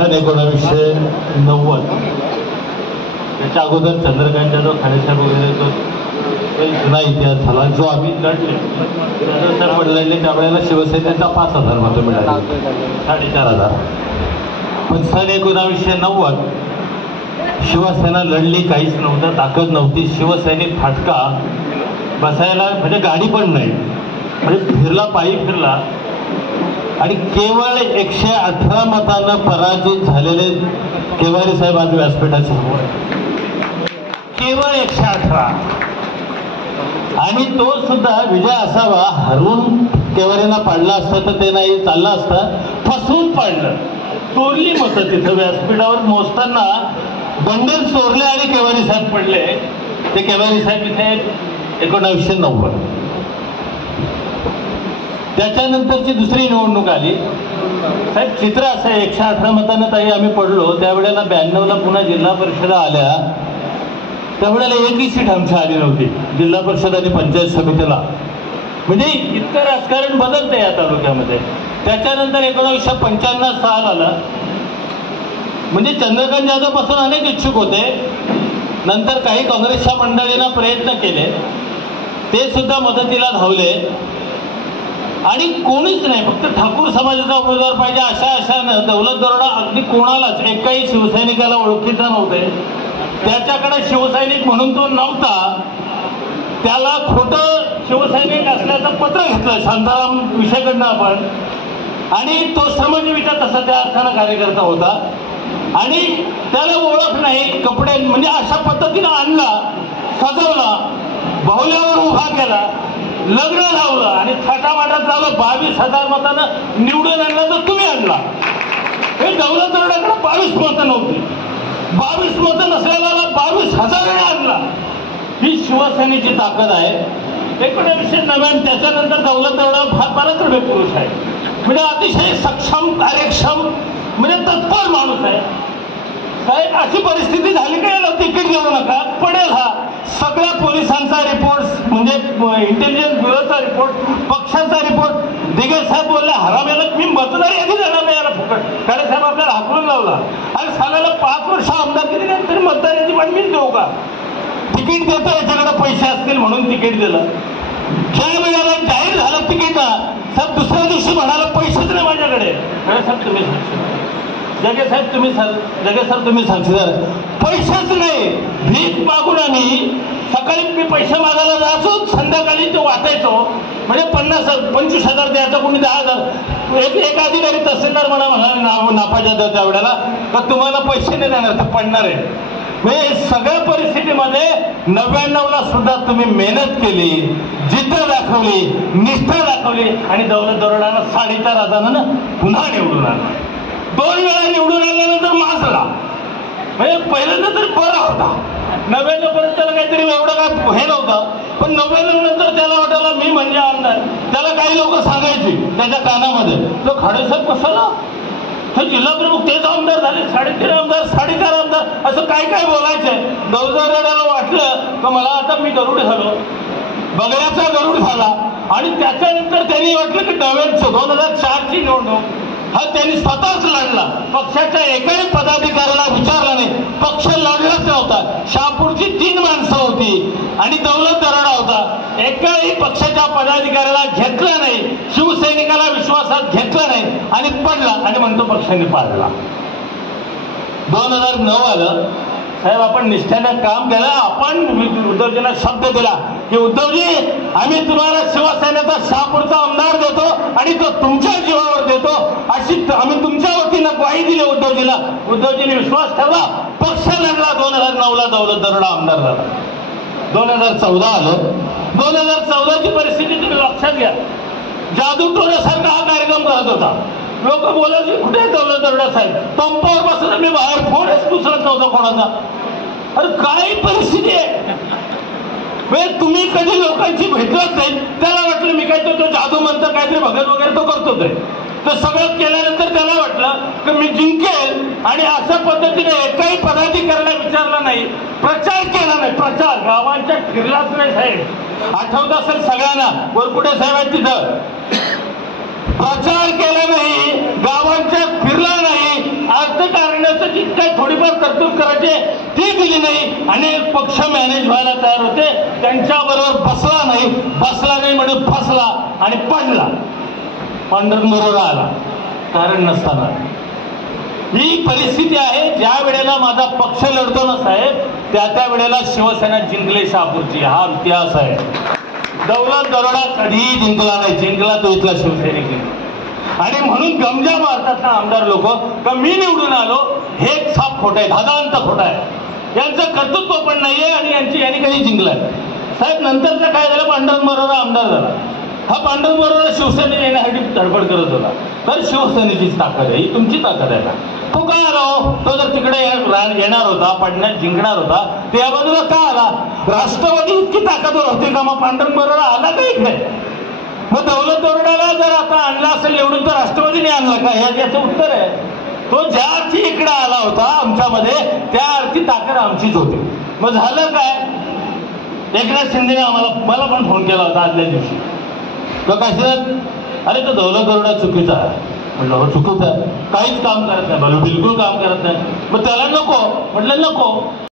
सन 1990 त्याच्या अगोदर चंद्रकांत जाधव खानेसाहेब वगैरे तो जुना इतिहास झाला जो आम्ही लढले. सर पण लढले त्यावेळेला शिवसेनेचा 5,000 मतं मिळाली, 4,500. पण सन 1990 शिवसेना लढली, काहीच नव्हतं, ताकद नव्हती. शिवसैनिक फाटका बसायला म्हणजे गाडी पण नाही, म्हणजे फिरला, पायी फिरला आणि केवळ 118 मतांना पराजित झालेले केवारी साहेब आज व्यासपीठाच्या समोर, केवळ 118. आणि तो सुद्धा विजय असावा, हरवून केवारीना पाडला असतं तर ते नाही चाललं असतं, फसवून पाडलं, चोरली मतं. तिथं व्यासपीठावर मोजताना बंडल चोरले आणि केवारी साहेब पडले. ते केवारी साहेब इथे 1990. त्याच्यानंतरची दुसरी निवडणूक आली. साहेब चित्र असं आहे, 118 मतांना ताई आम्ही पडलो. त्यावेळेला 92ला पुन्हा जिल्हा परिषदा आल्या. त्यावेळेला एकही सीट आमची आली नव्हती जिल्हा परिषद आणि पंचायत समितीला. म्हणजे इतकं राजकारण बदलतं या तालुक्यामध्ये. त्याच्यानंतर 1995 साल आला. म्हणजे चंद्रकांत जाधव पासून अनेक इच्छुक होते. नंतर काही काँग्रेसच्या मंडळींना प्रयत्न केले, ते सुद्धा मदतीला धावले आणि कोणीच नाही, फक्त ठाकूर समाजाचा उमेदवार पाहिजे अशानं दौलत दरोडा अगदी कोणालाच एकाही शिवसैनिकाला ओळखीचा नव्हते. त्याच्याकडे शिवसैनिक म्हणून तो नव्हता. त्याला खोटं शिवसैनिक असल्याचं पत्र घेतलं शांताराम विषयकडनं आपण, आणि तो श्रमजीवीचा तसा त्या अर्थानं कार्यकर्ता होता आणि त्याला ओळख नाही. कपडे म्हणजे अशा पद्धतीनं आणला, सजवला, बाहुल्यावर उभा केला, लग्न लावलं आणि थाटामाटात झालं. 22,000 मतानं निवडून आणला तर तुम्ही आणला. हे दौलत दरोड्याकडे 22 मतं नव्हती. 22 मतं नसलेला 22,000 आणला. ही शिवसेनेची ताकद आहे. 1990 त्याच्यानंतर दौलत दरोडा पराक्रमी पुरुष आहे, म्हणजे अतिशय सक्षम, कार्यक्षम, म्हणजे तत्पर माणूस आहे. साहेब अशी परिस्थिती झाली का याला तिकीट देऊ नका, पडेल हा. सगळ्या पोलिसांचा रिपोर्ट, म्हणजे इंटेलिजन्स ब्युरोचा रिपोर्ट, पक्षाचा रिपोर्ट. दिगर साहेब बोलले हराम याला मी मतदार यादी देणार नाही याला फुकट. कारण साहेब आपल्याला हाकलून लावला आणि सालाला 5 वर्ष आमदार किती नाही तरी मतदार यादी पण मीच देऊ का? तिकीट देतो याच्याकडे पैसे असतील म्हणून तिकीट दिलं. ज्या वेळेला जाहीर झालं तिकीट साहेब दुसऱ्या दिवशी म्हणाला पैसेच नाही माझ्याकडे. साहेब तुम्ही जगे साहेब तुम्ही जगे सर तुम्ही साक्षीदार, पैसेच नाही. भीक मागून आम्ही सकाळी मी पैसे मागायला जायचो, संध्याकाळी ते वाचायचो. म्हणजे 25,000 द्यायचा, कोणी 10,000. एक अधिकारी तहसीलदार म्हणाला नापाच्या त्यावेळेला तर तुम्हाला पैसे नाही देणार, तर पडणार आहे. म्हणजे सगळ्या परिस्थितीमध्ये 99ला सुद्धा तुम्ही मेहनत केली, जिद्द दाखवली, निष्ठा दाखवली आणि दौलत दरोडाला 4,500 पुन्हा निवडून आणला. 2 वेळा निवडून आल्यानंतर माजला. म्हणजे पहिल्यांदा तर बरा होता. 99 पर्यंत त्याला काहीतरी एवढं काय हे नव्हतं, पण 99 नंतर त्याला वाटायला मी म्हणजे आमदार. त्याला काही लोक सांगायची त्याच्या कानामध्ये, तो खाडेसाहेब कशाला हे जिल्हा प्रमुख तेच आमदार झाले, 3.5 आमदार, 4.5 आमदार, असं काय काय बोलायचंय. दौलतदरोड्याला वाटलं का मला आता मी गरुड झालो, बगड्याचा गरुड झाला. आणि त्याच्यानंतर त्यांनी वाटलं की 2004ची निवडणूक हा त्यांनी स्वतःच लढला. पक्षाच्या एकाही पदाधिकाऱ्याला विचारला नाही, पक्ष लढलाच नव्हता. शहापूरची 3 माणसं होती आणि दौलत दरोडा होता. एकाही पक्षाच्या पदाधिकाऱ्याला घेतला नाही, शिवसैनिकाला विश्वासात घेतला नाही आणि पडला आणि म्हणतो पक्षाने पाडला. 2009 आलं. साहेब आपण निष्ठेनं काम केलं. आपण उद्धवजींना शब्द दिला की उद्धवजी आम्ही तुम्हाला शिवसेनेचा शहापूरचा आमदार देतो आणि तो तुमच्या जीवावर देतो अशी आम्ही तुमच्या वतीनं ग्वाही दिली उद्धवजीला. उद्धवजींनी विश्वास ठेवला, पक्ष लढला. 2009ला दौलत दरोडा आमदार झाला. 2014 आलं. 2014ची परिस्थिती तुम्ही लक्षात घ्या. जादू टोण्यासारखा हा कार्यक्रम करत होता. लोक बोलायचे कुठे दौलत दरोडा साहेब, पंपावर बसला मी बाहेर, फोनच पुसरत नव्हता कोणाचा. अरे काय परिस्थिती आहे. तुम्ही कधी लोकांची भेटलाच नाही. त्याला वाटलं मी काय तो जादू म्हणतो काहीतरी भगत वगैरे तो करतोच आहे. तर सगळं केल्यानंतर त्याला वाटलं की मी जिंकेल आणि अशा पद्धतीने एकाही पदाधिकाऱ्याला विचारलं नाही, प्रचार केला नाही. प्रचार गावांच्या फिरलाच नाही साहेब. आठवत असेल सगळ्यांना, वरकुटे साहेब आहेत तिथं. प्रचार केला नाही, गावांच्या फिरला नाही राजकारण्याचं जी काय थोडीफार तरतूद करायची ती दिली नाही आणि पक्ष मॅनेज व्हायला तयार होते. त्यांच्याबरोबर बसला नाही म्हणून फसला आणि पडला. पांडुरंग आला कारण नसताना. ही परिस्थिती आहे. ज्या वेळेला माझा पक्ष लढतो ना साहेब, त्या वेळेला शिवसेना जिंकले शहापूरची. हा इतिहास आहे. दौलत दरोडा कधीही जिंकला नाही. जिंकला तो इथला शिवसैनिक. आणि म्हणून गमजा मारतात ना आमदार लोक का मी निवडून आलो. हे साप खोट आहे, धादांत खोट आहे. यांचं कर्तृत्व पण नाहीये आणि यांनी काही जिंकलंय. साहेब नंतरचं काय झालं, पांडुरंग बरोबर आमदार झाला. हा पांडुरंग बरोबर शिवसेनेने येण्यासाठी धडपड करत होता. तर शिवसेनेचीच ताकद आहे, ही तुमची ताकद आहे ना. तो का आला हो? तो जर तिकडे येणार होता, पडण्यात जिंकणार होता, ते या बाजूला का आला? राष्ट्रवादी इतकी ताकदवर होती का? मग पांडुरंग बरोबर आला का इकडे? मग दौलत दरोडाला जर आता आणला असेल निवडून तर राष्ट्रवादीने आणला का? याचं उत्तर आहे. तो ज्या अर्थी इकडे आला होता आमच्यामध्ये, त्या अर्थी ताकद आमचीच होती. मग झालं काय? एकनाथ शिंदेने मला पण फोन केला होता आदल्या दिवशी. तो काय अरे तो दौलत दरोडा चुकीचा आहे. म्हटलं हो चुकीचा आहे, काहीच काम करत नाही. बिलकुल काम करत नाही. मग त्याला नको म्हटलं नको.